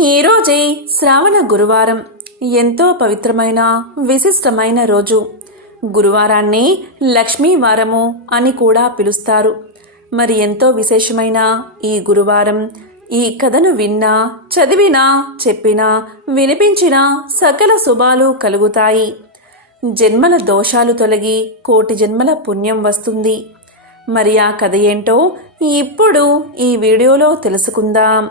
ఈరోజే శ్రావణ గురువారం. ఎంతో పవిత్రమైన విశిష్టమైన రోజు. గురువారాన్ని లక్ష్మీవారము అని కూడా పిలుస్తారు. మరి ఎంతో విశేషమైన ఈ గురువారం ఈ కథను విన్నా చదివినా చెప్పినా వినిపించినా సకల శుభాలు కలుగుతాయి. జన్మల దోషాలు తొలగి కోటి జన్మల పుణ్యం వస్తుంది. మరి ఆ కథ ఏంటో ఇప్పుడు ఈ వీడియోలో తెలుసుకుందాం.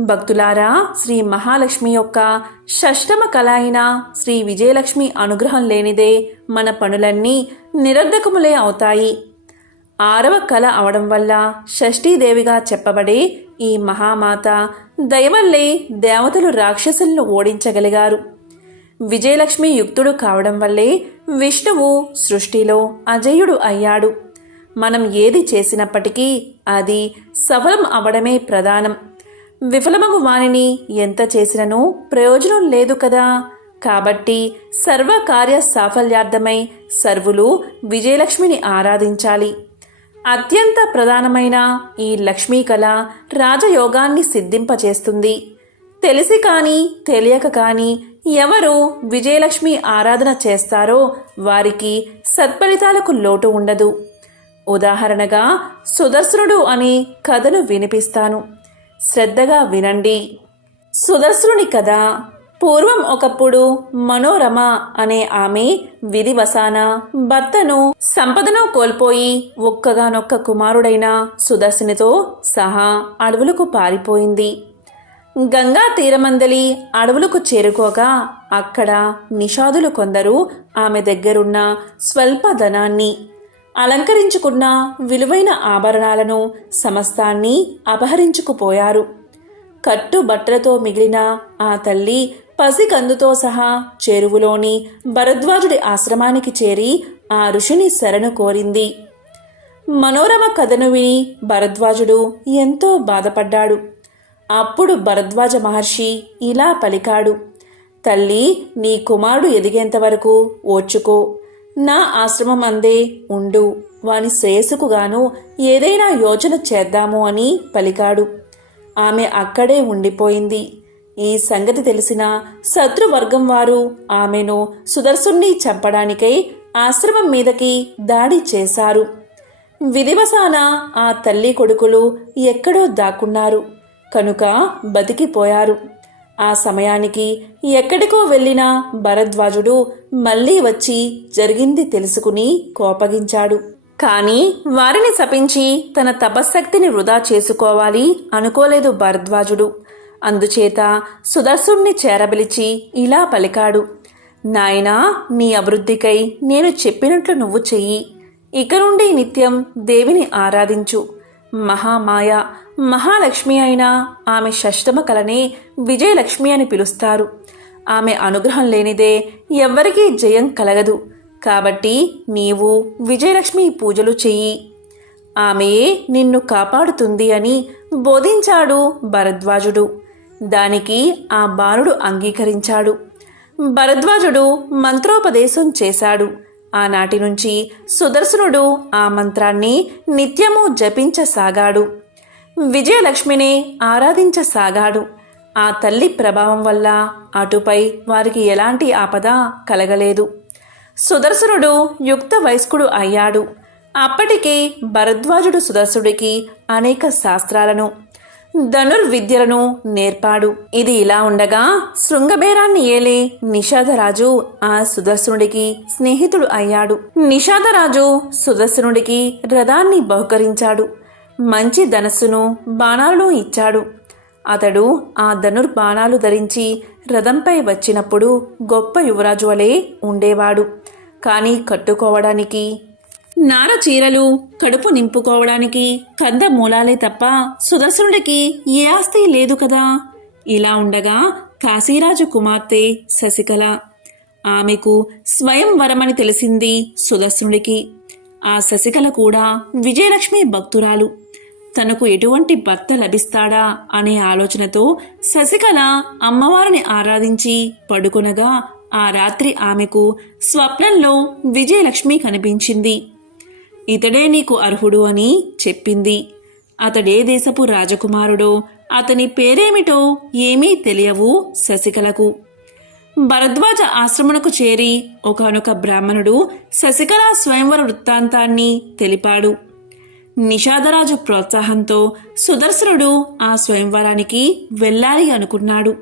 భక్తులారా శ్రీ మహాలక్ష్మి యొక్క షష్టమ కళ అయిన శ్రీ విజయలక్ష్మి అనుగ్రహం లేనిదే మన పనులన్నీ నిరర్ధకములే అవుతాయి. ఆరవ కళ అవడం వల్ల షష్ఠీదేవిగా చెప్పబడే ఈ మహామాత దయవల్లే దేవతలు రాక్షసులను ఓడించగలిగారు. విజయలక్ష్మి యుక్తుడు కావడం వల్లే విష్ణువు సృష్టిలో అజయుడు అయ్యాడు. మనం ఏది చేసినప్పటికీ అది సఫలం అవడమే ప్రధానం. విఫలమగు వాణిని ఎంత చేసినను ప్రయోజనం లేదు కదా. కాబట్టి సర్వకార్య సాఫల్యార్థమై సర్వులు విజయలక్ష్మిని ఆరాధించాలి. అత్యంత ప్రధానమైన ఈ లక్ష్మీ కళ రాజయోగాన్ని సిద్ధింపచేస్తుంది. తెలిసి కానీ తెలియక కానీ ఎవరు విజయలక్ష్మి ఆరాధన చేస్తారో వారికి సత్ఫలితాలకు లోటు ఉండదు. ఉదాహరణగా సుదర్శనుడు అనే కథను వినిపిస్తాను. శ్రద్ధగా వినండి. సుదర్శుని కథ పూర్వం ఒకప్పుడు మనోరమ అనే ఆమె విధివసాన. భర్తను సంపదను కోల్పోయి ఒక్కగానొక్క కుమారుడైన సుదర్శనితో సహా అడవులకు పారిపోయింది. గంగా తీరమందలి అడవులకు చేరుకోగా అక్కడ నిషాదులు కొందరు ఆమె దగ్గరున్న స్వల్ప ధనాన్ని అలంకరించుకున్న విలువైన ఆభరణాలను సమస్తాన్ని అపహరించుకుపోయారు. కట్టుబట్టలతో మిగిలిన ఆ తల్లి పసికందుతో సహా చెరువులోని భరద్వాజుడి ఆశ్రమానికి చేరి ఆ ఋషిని శరణు కోరింది. మనోరమ కథను విని భరద్వాజుడు ఎంతో బాధపడ్డాడు. అప్పుడు భరద్వాజ మహర్షి ఇలా పలికాడు. తల్లి నీ కుమారుడు ఎదిగేంతవరకు ఓర్చుకో. నా ఆశ్రమం అందే ఉండు. వాని శ్రేయస్సుకుగాను ఏదైనా యోచన చేద్దాము అని పలికాడు. ఆమె అక్కడే ఉండిపోయింది. ఈ సంగతి తెలిసిన శత్రువర్గం వారు ఆమెను సుదర్శుణ్ణి చంపడానికై ఆశ్రమం మీదకి దాడి చేశారు. విధివసాన ఆ తల్లి కొడుకులు ఎక్కడో దాక్కున్నారు. కనుక బతికిపోయారు. ఆ సమయానికి ఎక్కడికో వెళ్ళిన భరద్వాజుడు మళ్ళీ వచ్చి జరిగింది తెలుసుకుని కోపగించాడు. కాని వారిని శపించి తన తపశ్శక్తిని వృధా చేసుకోవాలి అనుకోలేదు భరద్వాజుడు. అందుచేత సుదర్శుణ్ణి చేరబిలిచి ఇలా పలికాడు. నాయనా నీ అభివృద్ధికై నేను చెప్పినట్లు నువ్వు చెయ్యి. ఇక నుండి నిత్యం దేవిని ఆరాధించు. మహామాయ మహాలక్ష్మి అయిన ఆమె షష్టమ కలనే విజయలక్ష్మి అని పిలుస్తారు. ఆమె అనుగ్రహం లేనిదే ఎవ్వరికీ జయం కలగదు. కాబట్టి నీవు విజయలక్ష్మి పూజలు చెయ్యి. ఆమెయే నిన్ను కాపాడుతుంది అని బోధించాడు భరద్వాజుడు. దానికి ఆ బాలుడు అంగీకరించాడు. భరద్వాజుడు మంత్రోపదేశం చేశాడు. ఆనాటి నుంచి సుదర్శనుడు ఆ మంత్రాన్ని నిత్యము జపించసాగాడు. విజయలక్ష్మిని ఆరాధించసాగాడు. ఆ తల్లి ప్రభావం వల్ల అటుపై వారికి ఎలాంటి ఆపద కలగలేదు. సుదర్శనుడు యుక్త వయస్కుడు అయ్యాడు. అప్పటికి భరద్వాజుడు సుదర్శుడికి అనేక శాస్త్రాలను ధనుర్విద్యలను నేర్పాడు. ఇది ఇలా ఉండగా శృంగబేరాన్ని ఏలే నిషాదరాజు ఆ సుదర్శనుడికి స్నేహితుడు అయ్యాడు. నిషాదరాజు సుదర్శనుడికి రథాన్ని బహుకరించాడు. మంచి ధనస్సును బాణాలను ఇచ్చాడు. అతడు ఆ ధనుర్బాణాలు ధరించి రథంపై వచ్చినప్పుడు గొప్ప యువరాజు వలె ఉండేవాడు. కానీ కట్టుకోవడానికి నార చీరలు కడుపు నింపుకోవడానికి కంద మూలాలే తప్ప సుదర్శనుడికి ఏ ఆస్తి లేదు కదా. ఇలా ఉండగా కాశీరాజు కుమార్తె శశికళ. ఆమెకు స్వయం వరమని తెలిసింది సుదర్శనుడికి. ఆ శశికళ కూడా విజయలక్ష్మి భక్తురాలు. తనకు ఎటువంటి భర్త లభిస్తాడా అనే ఆలోచనతో శశికళ అమ్మవారిని ఆరాధించి పడుకొనగా ఆ రాత్రి ఆమెకు స్వప్నంలో విజయలక్ష్మి కనిపించింది. ఇతడే నీకు అర్హుడు అని చెప్పింది. అతడే దేశపు రాజకుమారుడో అతని పేరేమిటో ఏమీ తెలియవు శశికళకు. భరద్వాజ ఆశ్రమణకు చేరి ఒకనొక బ్రాహ్మణుడు శశికళ స్వయంవర వృత్తాంతాన్ని తెలిపాడు. నిషాదరాజు ప్రోత్సాహంతో సుదర్శనుడు ఆ స్వయంవరానికి వెళ్ళాలి అనుకున్నాడు.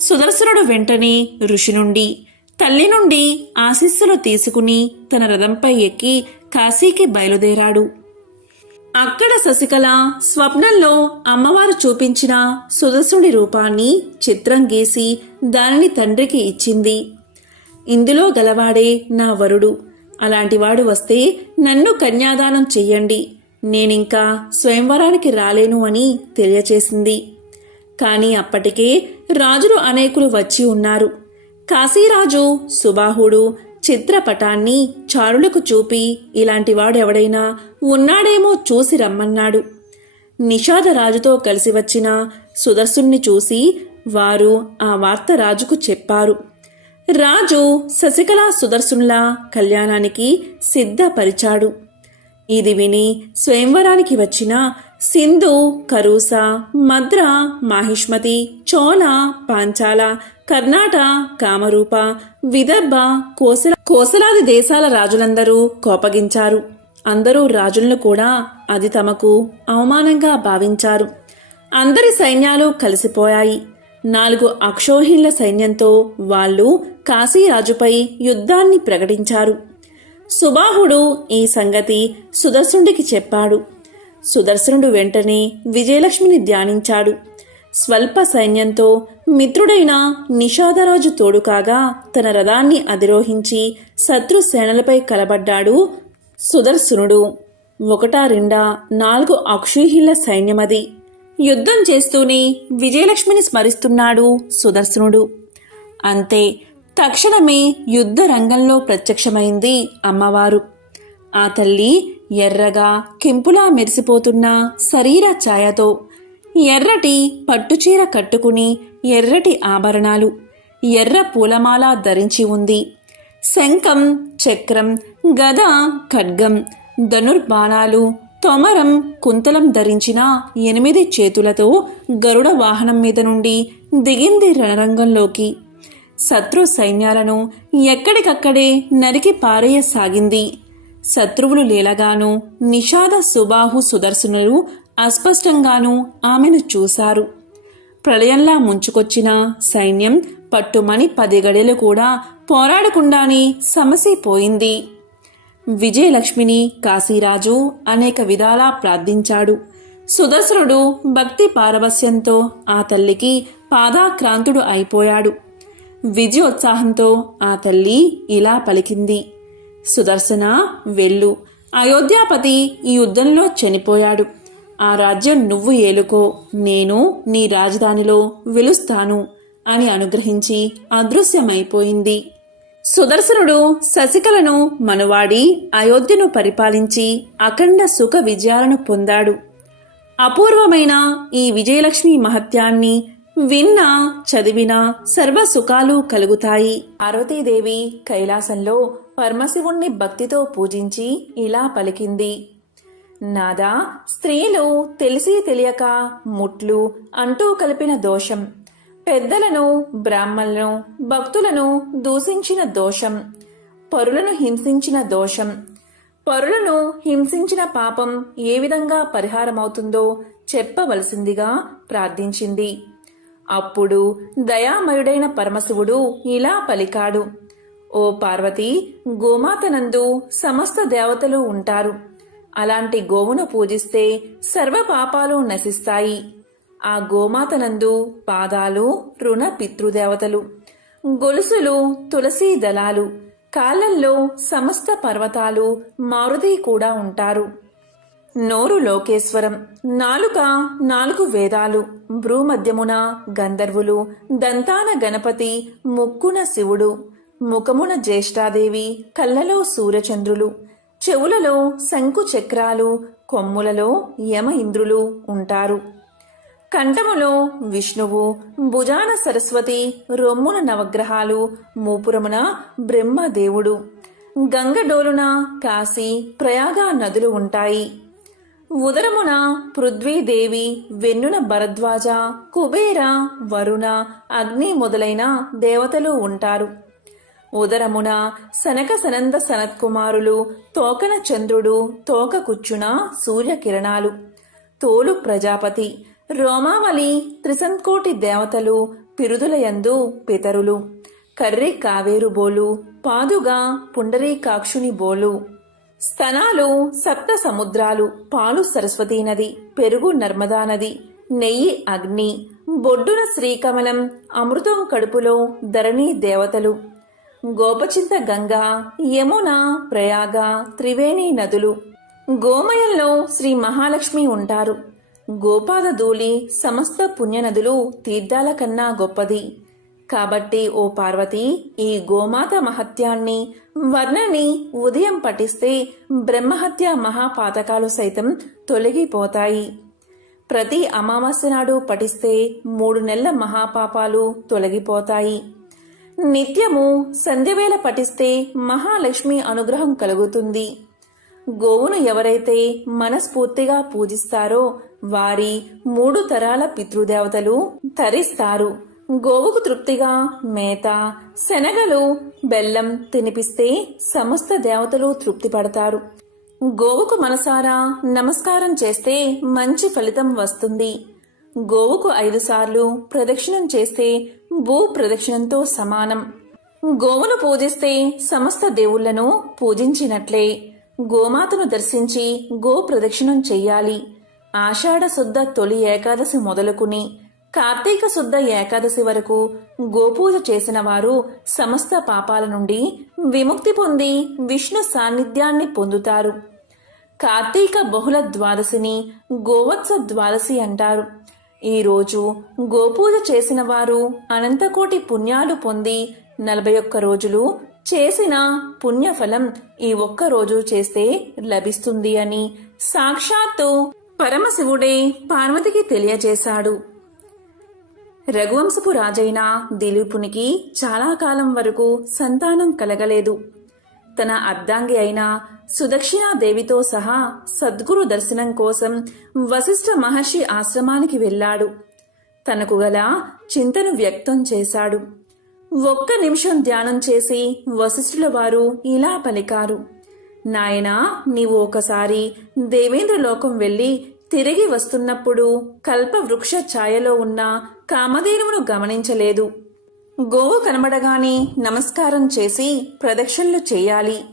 సుదర్శనుడు వెంటనే ఋషి నుండి తల్లి నుండి ఆశీస్సులు తీసుకుని తన రథంపై ఎక్కి కాశీకి బయలుదేరాడు. అక్కడ శశికళ స్వప్నంలో అమ్మవారు చూపించిన సుదర్శుడి రూపాన్ని చిత్రం గీసి దానిని తండ్రికి ఇచ్చింది. ఇందులో గలవాడే నా వరుడు. అలాంటివాడు వస్తే నన్ను కన్యాదానం చెయ్యండి. నేనింకా స్వయంవరానికి రాలేను అని తెలియచేసింది. కాని అప్పటికే రాజులు అనేకులు వచ్చి ఉన్నారు. కాశీరాజు సుబాహుడు చిత్రపటాన్ని చారులకు చూపి ఇలాంటివాడెవడైనా ఉన్నాడేమో చూసి రమ్మన్నాడు. నిషాదరాజుతో కలిసి వచ్చిన సుదర్శుణ్ణి చూసి వారు ఆ వార్త రాజుకు చెప్పారు. రాజు శశికళ సుదర్శున్ల కళ్యాణానికి సిద్ధపరిచాడు. ఇది విని స్వయంవరానికి వచ్చిన సింధు కరూస మద్ర మాహిష్మతి చోళ పాంచాల కర్ణాట కామరూప విదర్భ కోసల కోసలాది దేశాల రాజులందరూ కోపగించారు. అందరూ రాజులను కూడా అది తమకు అవమానంగా భావించారు. అందరి సైన్యాలు కలిసిపోయాయి. నాలుగు అక్షోహిణుల సైన్యంతో వాళ్ళు కాశీరాజుపై యుద్ధాన్ని ప్రకటించారు. సుబాహుడు ఈ సంగతి సుదర్శుడికి చెప్పాడు. సుదర్శనుడు వెంటనే విజయలక్ష్మిని ధ్యానించాడు. స్వల్ప సైన్యంతో మిత్రుడైన నిషాదరాజు తోడు కాగా తన రథాన్ని అధిరోహించి శత్రు సేనలపై కలబడ్డాడు సుదర్శనుడు. ఒకటా రెండా నాలుగు అక్షూహిళ్ళ సైన్యమది. యుద్ధం చేస్తూనే విజయలక్ష్మిని స్మరిస్తున్నాడు సుదర్శనుడు. అంతే తక్షణమే యుద్ధ రంగంలో ప్రత్యక్షమైంది అమ్మవారు. ఆ తల్లి ఎర్రగా కెంపులా మెరిసిపోతున్న శరీర ఛాయతో ఎర్రటి పట్టుచీర కట్టుకుని ఎర్రటి ఆభరణాలు ఎర్ర పూలమాల ధరించి ఉంది. శంఖం చక్రం గద ఖడ్గం ధనుర్బాణాలు తొమరం కుంతలం ధరించిన ఎనిమిది చేతులతో గరుడ వాహనం మీద నుండి దిగింది రణరంగంలోకి. శత్రు సైన్యాలను ఎక్కడికక్కడే నరికి పారేయసాగింది. శత్రువులు లీలగాను నిషాద సుబాహు సుదర్శనులు అస్పష్టంగాను ఆమెను చూశారు. ప్రళయంలా ముంచుకొచ్చిన సైన్యం పట్టుమని పది గడియలు కూడా పోరాడకుండానే సమసిపోయింది విజయలక్ష్మిని కాశీరాజు అనేక విధాలా ప్రార్థించాడు. సుదర్శనుడు భక్తి పారవస్యంతో ఆ తల్లికి పాదాక్రాంతుడు అయిపోయాడు. విజయోత్సాహంతో ఆ తల్లి ఇలా పలికింది. సుదర్శన వెళ్ళు. అయోధ్యాపతి ఈ యుద్ధంలో చనిపోయాడు. ఆ రాజ్యం నువ్వు ఏలుకో నేను నీ రాజధానిలో వెలుస్తాను అని అనుగ్రహించి అదృశ్యమైపోయింది. సుదర్శనుడు శశికలను మనువాడి అయోధ్యను పరిపాలించి అఖండ సుఖ విజయాలను పొందాడు. అపూర్వమైన ఈ విజయలక్ష్మి మహత్యాన్ని విన్నా చదివినా సర్వ సుఖాలు కలుగుతాయి. పార్వతీదేవి కైలాసంలో పరమశివుణ్ణి భక్తితో పూజించి ఇలా పలికింది. నాదా స్త్రీలు తెలిసి తెలియక ముట్లు అంటూ కలిపిన దోషం. పెద్దలను బ్రాహ్మణులను భక్తులను దూషించిన దోషం. పరులను హింసించిన దోషం. పరులను హింసించిన పాపం ఏ విధంగా పరిహారమవుతుందో చెప్పవలసిందిగా ప్రార్థించింది. అప్పుడు దయామయుడైన పరమశివుడు ఇలా పలికాడు. ఓ పార్వతి గోమాతనందు సమస్త దేవతలు ఉంటారు. అలాంటి గోవును పూజిస్తే సర్వ పాపాలు నశిస్తాయి. ఆ గోమాతనందు పాదాలు రుణ పితృదేవతలు గొలుసులు తులసీ దళాలు కాలల్లో సమస్త పర్వతాలు మారుతి కూడా ఉంటారు. నోరు లోకేశ్వరం నాలుక నాలుగు వేదాలు భ్రూమధ్యమున గంధర్వులు దంతాన గణపతి ముక్కున శివుడు ముఖమున జ్యేష్ఠాదేవి కళ్ళలో సూర్యచంద్రులు చెవులలో శంకు చక్రాలు కొమ్ములలో యమ ఇంద్రులు ఉంటారు. కంఠములో విష్ణువు భుజాన సరస్వతి రొమ్మున నవగ్రహాలు మూపురమున బ్రహ్మదేవుడు గంగడోలున కాశీ ప్రయాగ నదులు ఉంటాయి. ఉదరమున పృథ్వీదేవి వెన్నున భరద్వాజ కుబేర వరుణ అగ్ని మొదలైన దేవతలు ఉంటారు. ఉదరమున సనక సనంద సనత్కుమారులు తోకన చంద్రుడు తోక కుచ్చున సూర్యకిరణాలు. తోలు ప్రజాపతి రోమావళి త్రిసంకోటి దేవతలు పిరుదులయందు పితరులు. కర్రి కావేరు బోలు పాదుగా పుండరీకాక్షుని బోలు. స్తనాలు సప్త సముద్రాలు పాలు సరస్వతీ నది పెరుగు నర్మదా నది నెయ్యి అగ్ని బొడ్డున శ్రీకమలం అమృతం కడుపులో ధరణి దేవతలు. గోపచింత గంగా యమున ప్రయాగ త్రివేణి నదులు. గోమయంలో శ్రీ మహాలక్ష్మి ఉంటారు. గోపాద ధూళి సమస్త పుణ్యనదులు తీర్థాల కన్నా గొప్పది. కాబట్టి ఓ పార్వతి ఈ గోమాత మహత్యాన్ని వర్ణని ఉదయం పఠిస్తే బ్రహ్మహత్య మహాపాతకాలు సైతం తొలగిపోతాయి. ప్రతి అమావాస్య నాడు పఠిస్తే మూడు నెలల మహాపాపాలు తొలగిపోతాయి. నిత్యము సంధ్యవేళ పఠిస్తే మహాలక్ష్మి అనుగ్రహం కలుగుతుంది. గోవును ఎవరైతే మనస్ఫూర్తిగా పూజిస్తారో వారి మూడు తరాల పితృదేవతలు తరిస్తారు. గోవుకు తృప్తిగా మేత శనగలు బెల్లం తినిపిస్తే సమస్త దేవతలు తృప్తి పడతారు గోవుకు మనసారా నమస్కారం చేస్తే మంచి ఫలితం వస్తుంది. గోవుకు ఐదు సార్లు ప్రదక్షిణం చేస్తే భూ ప్రదక్షిణంతో సమానం. గోవును పూజిస్తే సమస్త దేవుళ్ళను పూజించినట్లే. గోమాతను దర్శించి గో ప్రదక్షిణం చెయ్యాలి. ఆషాఢ శుద్ధ తొలి ఏకాదశి మొదలుకుని కార్తీక శుద్ధ ఏకాదశి వరకు గోపూజ చేసిన వారు సమస్త పాపాల నుండి విముక్తి పొంది విష్ణు సాన్నిధ్యాన్ని పొందుతారు. కార్తీక బహుళ ద్వాదశిని గోవత్స ద్వాదశి అంటారు. ఈ రోజు గోపూజ చేసిన వారు అనంతకోటి పుణ్యాలు పొంది నలభై ఒక్క రోజులు చేసిన పుణ్యఫలం ఈ ఒక్క రోజు చేస్తే లభిస్తుంది అని సాక్షాత్తు పరమశివుడే పార్వతికి తెలియజేశాడు. రఘువంశపు రాజైన దిలీపునికి చాలా కాలం వరకు సంతానం కలగలేదు. తన అర్ధాంగి అయిన సుదక్షిణాదేవితో సహా సద్గురు దర్శనం కోసం వశిష్ఠ మహర్షి ఆశ్రమానికి వెళ్ళాడు. తనకు గల చింతను వ్యక్తం చేశాడు. ఒక్క నిమిషం ధ్యానం చేసి వశిష్ఠుల వారు ఇలా పలికారు. నాయనా నీవు ఒకసారి దేవేంద్రలోకం వెళ్ళి తిరిగి వస్తున్నప్పుడు కల్పవృక్ష ఛాయలో ఉన్న కామధేనువును గమనించలేదు. గోవు కనబడగానే నమస్కారం చేసి ప్రదక్షిణలు చేయాలి.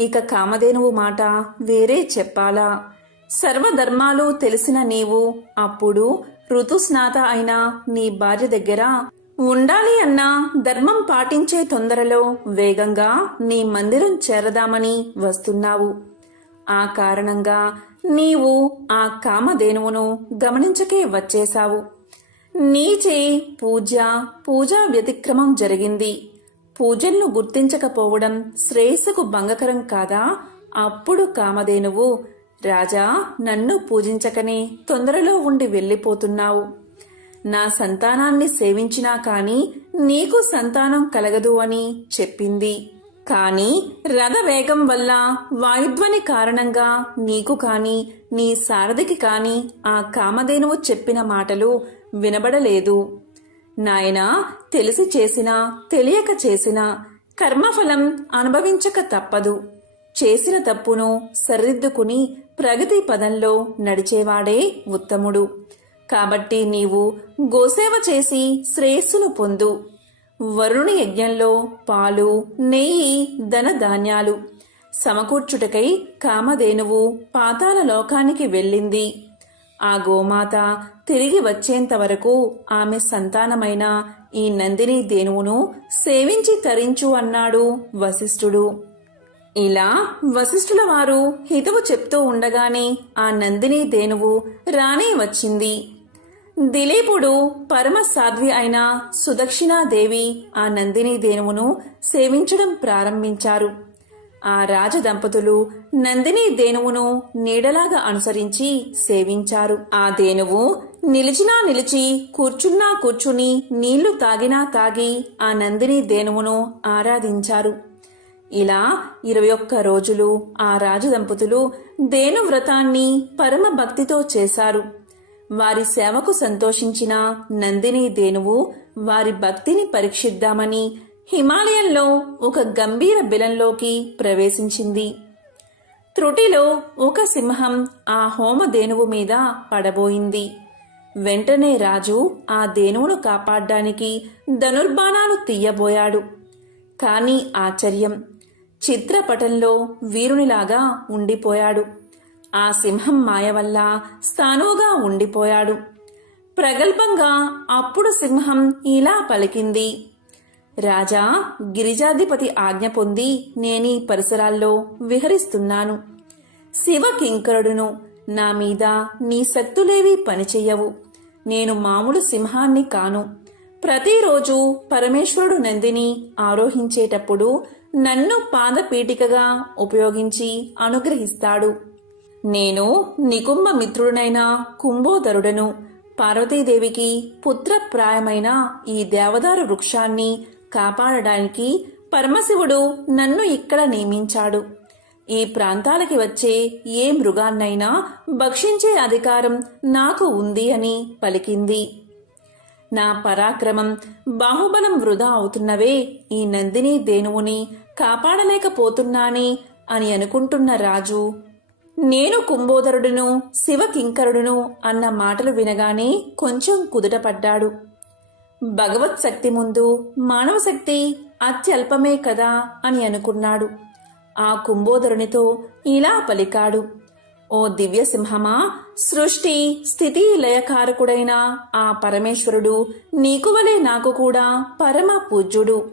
ఇక కామధేనువు మాట వేరే చెప్పాలా? సర్వధర్మాలు తెలిసిన నీవు అప్పుడు ఋతుస్నాత అయిన నీ భార్య దగ్గర ఉండాలి అన్న ధర్మం పాటించే తొందరలో వేగంగా నీ మందిరం చేరదామని వస్తున్నావు. ఆ కారణంగా నీవు ఆ కామధేనువును గమనించకే వచ్చేశావు. నీచే పూజ పూజా వ్యతిక్రమం జరిగింది. పూజలను గుర్తించకపోవడం శ్రేయస్సుకు భంగకరం కాదా? అప్పుడు కామధేనువు రాజా నన్ను పూజించకనే తొందరలో ఉండి వెళ్ళిపోతున్నావు. నా సంతానాన్ని సేవించినా కాని నీకు సంతానం కలగదు అని చెప్పింది. కాని రథవేగం వల్ల వాయుధ్వని కారణంగా నీకు కాని నీ సారథికి కాని ఆ కామధేనువు చెప్పిన మాటలు వినబడలేదు. నాయనా తెలిసి చేసినా తెలియక చేసినా కర్మఫలం అనుభవించక తప్పదు. చేసిన తప్పును సరిదిద్దుకుని ప్రగతి పదంలో నడిచేవాడే ఉత్తముడు. కాబట్టి నీవు గోసేవ చేసి శ్రేయస్సును పొందు. వరుణి యజ్ఞంలో పాలు నెయ్యి ధన ధాన్యాలు సమకూర్చుటకై కామధేనువు పాతాల లోకానికి వెళ్ళింది. ఆ గోమాత తిరిగి వచ్చేంత వరకు ఆమె సంతానమైన ఈ నందిని దేనువును సేవించి తరించు అన్నాడు వశిష్ఠుడు. ఇలా వశిష్ఠుల వారు హితవు చెప్తూ ఉండగానే ఆ నందిని దేనువు రానే వచ్చింది. దిలీపుడు పరమ సాధ్వి అయిన సుదక్షిణాదేవి ఆ నందిని దేనువును సేవించడం ప్రారంభించారు. ఆ రాజ దంపతులు నందిని దేనువును నీడలాగా అనుసరించి సేవించారు. ఆ దేనువు నిలిచినా నిలిచి కూర్చున్నా కూర్చుని నీళ్ళు తాగినా తాగి ఆ నందిని దేనువును ఆరాధించారు. ఇలా ఇరవై ఒక్క రోజులు ఆ రాజు దంపతులు దేను వ్రతాన్ని పరమ భక్తితో చేశారు. వారి సేవకు సంతోషించిన నందిని దేనువు వారి భక్తిని పరీక్షిద్దామని హిమాలయంలో ఒక గంభీర బిలంలోకి ప్రవేశించింది. త్రుటిలో ఒక సింహం ఆ హోమధేనువు మీద పడబోయింది. వెంటనే రాజు ఆ దేనువును కాపాడ్డానికి ధనుర్బాణాలు తీయబోయాడు. కాని ఆశ్చర్యం చిత్రపటంలో వీరునిలాగా ఉండిపోయాడు. ఆ సింహం మాయ వల్ల స్థానువుగా ఉండిపోయాడు. ప్రగల్భంగా అప్పుడు సింహం ఇలా పలికింది. రాజా గిరిజాధిపతి ఆజ్ఞ పొంది నేనీ పరిసరాల్లో విహరిస్తున్నాను. శివ కింకరుడును నా మీద నీ శక్తులేవీ పనిచెయ్యవు నేను మామూలు సింహాన్ని కాను. ప్రతిరోజు పరమేశ్వరుడు నందిని ఆరోహించేటప్పుడు నన్ను పాదపీఠికగా ఉపయోగించి అనుగ్రహిస్తాడు. నేను నికుంభ మిత్రుడనైన కుంభోదరుడను పార్వతీదేవికి పుత్రప్రాయమైన ఈ దేవదారు వృక్షాన్ని కాపాడడానికి పరమశివుడు నన్ను ఇక్కడ నియమించాడు. ఈ ప్రాంతాలకి వచ్చే ఏ మృగాన్నైనా భక్షించే అధికారం నాకు ఉంది అని పలికింది. నా పరాక్రమం బాహుబలం వృధా అవుతున్నవే ఈ నందిని దేనువుని కాపాడలేకపోతున్నానే అని అనుకుంటున్న రాజు నేను కుంభోదరుడును శివకింకరుడును అన్న మాటలు వినగానే కొంచెం కుదుటపడ్డాడు. భగవత్ శక్తి ముందు మానవ శక్తి అత్యల్పమే కదా అని అనుకున్నాడు. ఆ కుంభోదరునితో ఇలా పలికాడు. ఓ దివ్యసింహమా సృష్టి స్థితి లయకారకుడైన ఆ పరమేశ్వరుడు నీకు వలె నాకు కూడా పరమ పూజ్యుడు.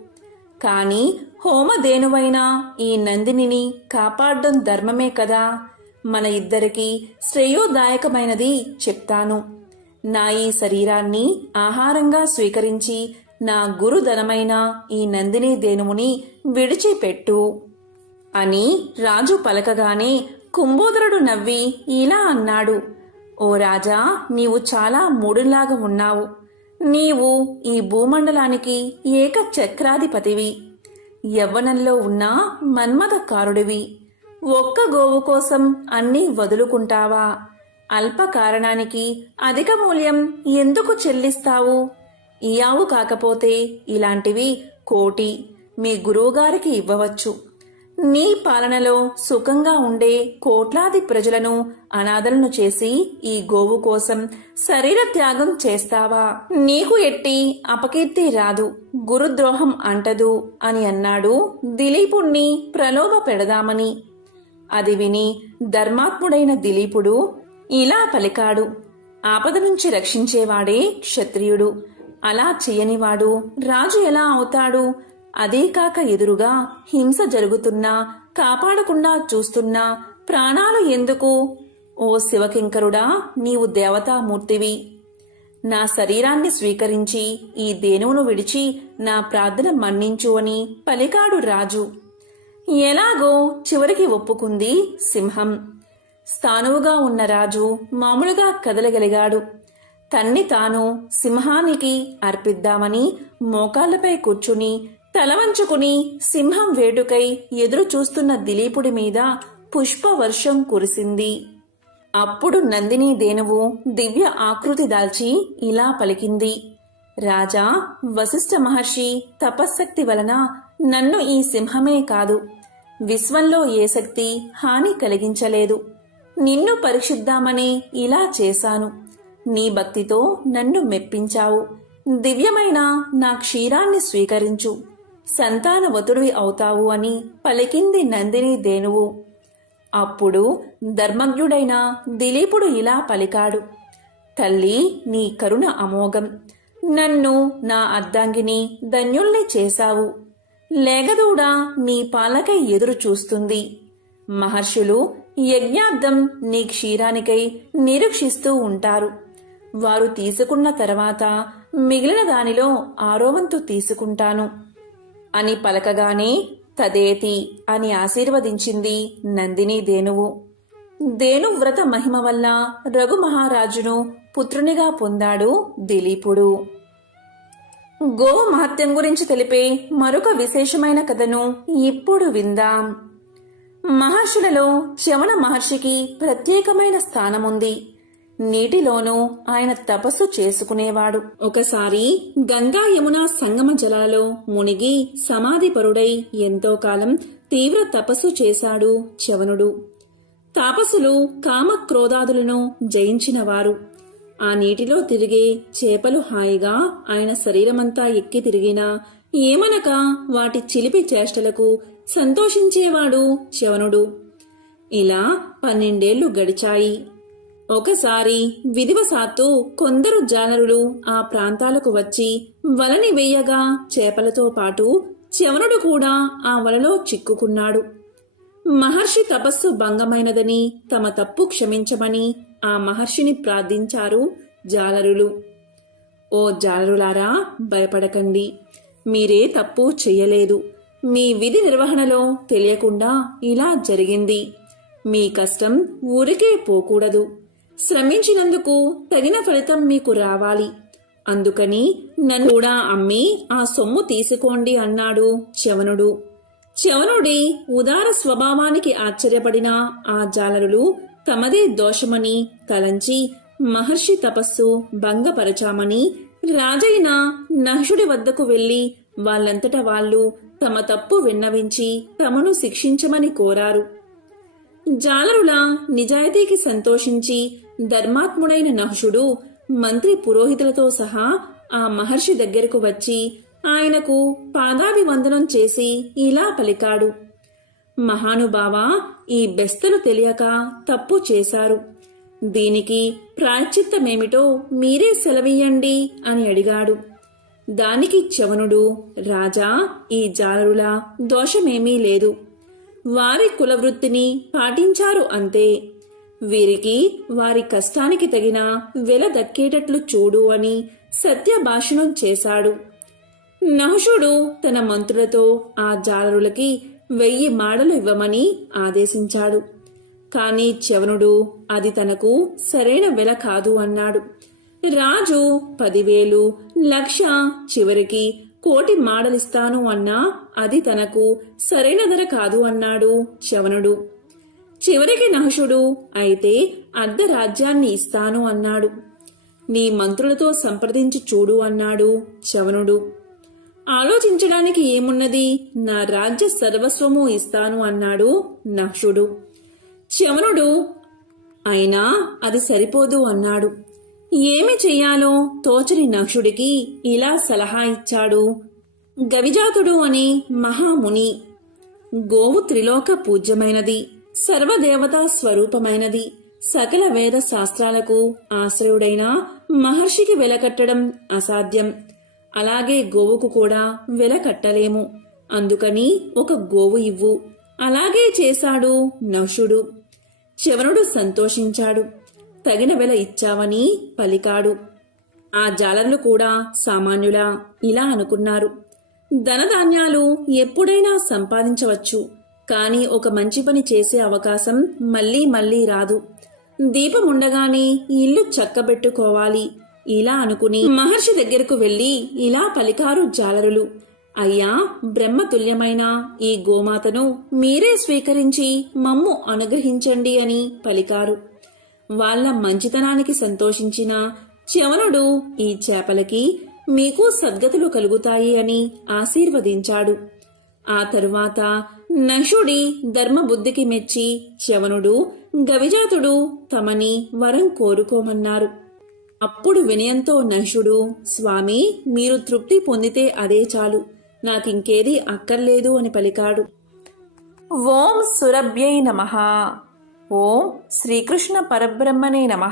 కాని హోమధేనువైన ఈ నందినిని కాపాడడం ధర్మమే కదా. మన ఇద్దరికి శ్రేయోదాయకమైనది చెప్తాను. నా ఈ శరీరాన్ని ఆహారంగా స్వీకరించి నా గురుధనమైన ఈ నందిని దేనుముని విడిచిపెట్టు అని రాజు పలకగానే కుంభోదరుడు నవ్వి ఇలా అన్నాడు ఓ రాజా నీవు చాలా మూడులాగా ఉన్నావు. నీవు ఈ భూమండలానికి ఏక చక్రాధిపతివి. యవ్వనంలో ఉన్న మన్మథకారుడివి. ఒక్క గోవు కోసం అన్నీ వదులుకుంటావా? అల్ప కారణానికి అధిక మూల్యం ఎందుకు చెల్లిస్తావు? ఈ ఆవు కాకపోతే ఇలాంటివి కోటి మీ గురువుగారికి ఇవ్వవచ్చు. నీ పాలనలో సుఖంగా ఉండే కోట్లాది ప్రజలను అనాథలను చేసి ఈ గోవు కోసం శరీర త్యాగం చేస్తావా? నీకు ఎట్టి అపకీర్తి రాదు. గురుద్రోహం అంటదు అని అన్నాడు దిలీపుణ్ణి ప్రలోభ పెడదామని అది విని ధర్మాత్ముడైన దిలీపుడు ఇలా పలికాడు. ఆపద నుంచి రక్షించేవాడే క్షత్రియుడు. అలా చేయనివాడు రాజు ఎలా అవుతాడు? అదే కాక ఎదురుగా హింస జరుగుతున్నా కాపాడకుండా చూస్తున్నా ప్రాణాలు ఎందుకు? ఓ శివకింకరుడా నీవు దేవతామూర్తివి. నా శరీరాన్ని స్వీకరించి ఈ దేనువును విడిచి నా ప్రార్థన మన్నించు అని పలికాడు రాజు. ఎలాగో చివరికి ఒప్పుకుంది సింహం. స్థానువుగా ఉన్న రాజు మామూలుగా కదలగలిగాడు. తన్ని తాను సింహానికి అర్పిద్దామని మోకాళ్ళపై కూర్చుని తలవంచుకుని సింహం వేటుకై ఎదురు చూస్తున్న దిలీపుడి మీద పుష్పవర్షం కురిసింది. అప్పుడు నందిని దేనువు దివ్య ఆకృతి దాల్చి ఇలా పలికింది. రాజా వశిష్ఠ మహర్షి తపశ్శక్తి వలన నన్ను ఈ సింహమే కాదు. విశ్వంలో ఏ శక్తి హాని కలిగించలేదు. నిన్ను పరీక్షిద్దామని ఇలా చేశాను. నీ భక్తితో నన్ను మెప్పించావు. దివ్యమైన నా క్షీరాన్ని స్వీకరించు. సంతానవతుడివి అవుతావు అని పలికింది నందిని దేనువు అప్పుడు ధర్మజ్ఞుడైన దిలీపుడు ఇలా పలికాడు. తల్లి నీ కరుణ అమోఘం. నన్ను నా అర్ధాంగిని ధన్యుల్ని చేశావు. లేగదూడ నీ పాలకై ఎదురు చూస్తుంది మహర్షులు యజ్ఞార్థం నీ క్షీరానికై నిరీక్షిస్తూ ఉంటారు. వారు తీసుకున్న తర్వాత మిగిలిన దానిలో ఆరోవంతు తీసుకుంటాను. అని పలకగానే తదేతి అని ఆశీర్వదించింది నందిని దేనువు దేను వ్రత మహిమ వల్ల రఘు మహారాజును పుత్రునిగా పొందాడు దిలీపుడు. గోవు మహత్యం గురించి తెలిపే మరొక విశేషమైన కథను ఇప్పుడు విందాం. మహర్షులలో శవణ మహర్షికి ప్రత్యేకమైన స్థానముంది. నీటిలోనూ ఆయన తపస్సు చేసుకునేవాడు. ఒకసారి గంగా యమున సంగమ జలాలలో మునిగి సమాధిపరుడై ఎంతో కాలం తీవ్ర తపస్సు చేశాడు చవనుడు తాపసులు కామక్రోధాదులను జయించినవారు. ఆ నీటిలో తిరిగే చేపలు హాయిగా ఆయన శరీరమంతా ఎక్కి తిరిగినా ఏమనక వాటి చిలిపి చేష్టలకు సంతోషించేవాడు శవనుడు. ఇలా పన్నెండేళ్ళు గడిచాయి. ఒకసారి విధివశాత్తు కొందరు జాలరులు ఆ ప్రాంతాలకు వచ్చి వలని వేయగా చేపలతో పాటు శవనుడు కూడా ఆ వలలో చిక్కుకున్నాడు. మహర్షి తపస్సు భంగమైనదని తమ తప్పు క్షమించమని ఆ మహర్షిని ప్రార్థించారు జాలరులు ఓ జాలరులారా భయపడకండి. మీరే తప్పు చెయ్యలేదు మీ విధి నిర్వహణలో తెలియకుండా ఇలా జరిగింది. మీ కష్టం ఊరికే పోకూడదు. శ్రమించినందుకు తగిన ఫలితం మీకు రావాలి. అందుకని నన్ను కూడా అమ్మి ఆ సొమ్ము తీసుకోండి అన్నాడు చవనుడు చవనుడి ఉదార స్వభావానికి ఆశ్చర్యపడిన ఆ జాలరులు తమదే దోషమని తలంచి మహర్షి తపస్సు భంగపరచామని రాజైన నహుడి వద్దకు వెళ్ళి వాళ్ళంతట వాళ్ళు తమ తప్పు విన్నవించి తమను శిక్షించమని కోరారు. జాలరుల నిజాయితీకి సంతోషించి ధర్మాత్ముడైన నహుషుడు మంత్రి పురోహితులతో సహా ఆ మహర్షి దగ్గరకు వచ్చి ఆయనకు పాదాభివందనం చేసి ఇలా పలికాడు. మహానుభావా ఈ బెస్తలు తెలియక తప్పు చేశారు. దీనికి ప్రాయశ్చిత్తమేమిటో మీరే సెలవియ్యండి అని అడిగాడు. దానికి చవనుడు రాజా ఈ జాలరుల దోషమేమీ లేదు. వారి కులవృత్తిని పాటించారు అంతే. వీరికి వారి కష్టానికి తగిన వెల దక్కేటట్లు చూడు అని సత్యభాషణం చేశాడు. నహుషుడు తన మంత్రులతో ఆ జాలరులకి వెయ్యి మాడలు ఇవ్వమని ఆదేశించాడు. కాని చవనుడు అది తనకు సరైన వెల కాదు అన్నాడు. రాజు పదివేలు లక్ష చివరికి కోటి మాడలిస్తాను అన్నా అది తనకు సరైన ధర కాదు అన్నాడు చవనుడు చివరికి నహుషుడు అయితే అర్ధ రాజ్యాన్ని ఇస్తాను అన్నాడు. నీ మంత్రులతో సంప్రదించి చూడు అన్నాడు చవనుడు ఆలోచించడానికి ఏమున్నది? నా రాజ్య సర్వస్వము ఇస్తాను అన్నాడు నహుషుడు. చవనుడు అయినా అది సరిపోదు అన్నాడు. ఏమి చెయ్యాలో? తోచని నక్షుడికి ఇలా సలహా ఇచ్చాడు. గవిజాతుడు అనే మహాముని. గోవు త్రిలోక పూజ్యమైనది. సర్వదేవతా స్వరూపమైనది. సకల వేద శాస్త్రాలకు ఆశ్రయుడైన మహర్షికి వెలకట్టడం అసాధ్యం. అలాగే గోవుకు కూడా వెలకట్టలేము. అందుకని ఒక గోవు ఇవ్వు. అలాగే చేశాడు నషుడు చవనుడు సంతోషించాడు. తగిన వెల ఇచ్చావని పలికాడు. ఆ జాలర్లు కూడా సామాన్యులా ఇలా అనుకున్నారు. ధనధాన్యాలు ఎప్పుడైనా సంపాదించవచ్చు కానీ ఒక మంచి పని చేసే అవకాశం మళ్ళీ మళ్ళీ రాదు. దీపం ఉండగానే ఇల్లు చక్కబెట్టుకోవాలి ఇలా అనుకుని మహర్షి దగ్గరకు వెళ్ళి ఇలా పలికారు జాలరులు. అయ్యా బ్రహ్మతుల్యమైన ఈ గోమాతను మీరే స్వీకరించి మమ్ము అనుగ్రహించండి అని పలికారు. వాళ్ళ మంచితనానికి సంతోషించిన చవనుడు ఈ చేపలకి మీకు సద్గతులు కలుగుతాయి అని ఆశీర్వదించాడు. ఆ తరువాత నషుడి ధర్మబుద్ధికి మెచ్చి చవనుడు గవిజాతుడు తమని వరం కోరుకోమన్నారు. అప్పుడు వినయంతో నషుడు స్వామి మీరు తృప్తి పొందితే అదే చాలు. నాకింకేది అక్కర్లేదు అని పలికాడు. ఓం సురభ్యై నమః. ఓం శ్రీకృష్ణ పరబ్రహ్మనే నమ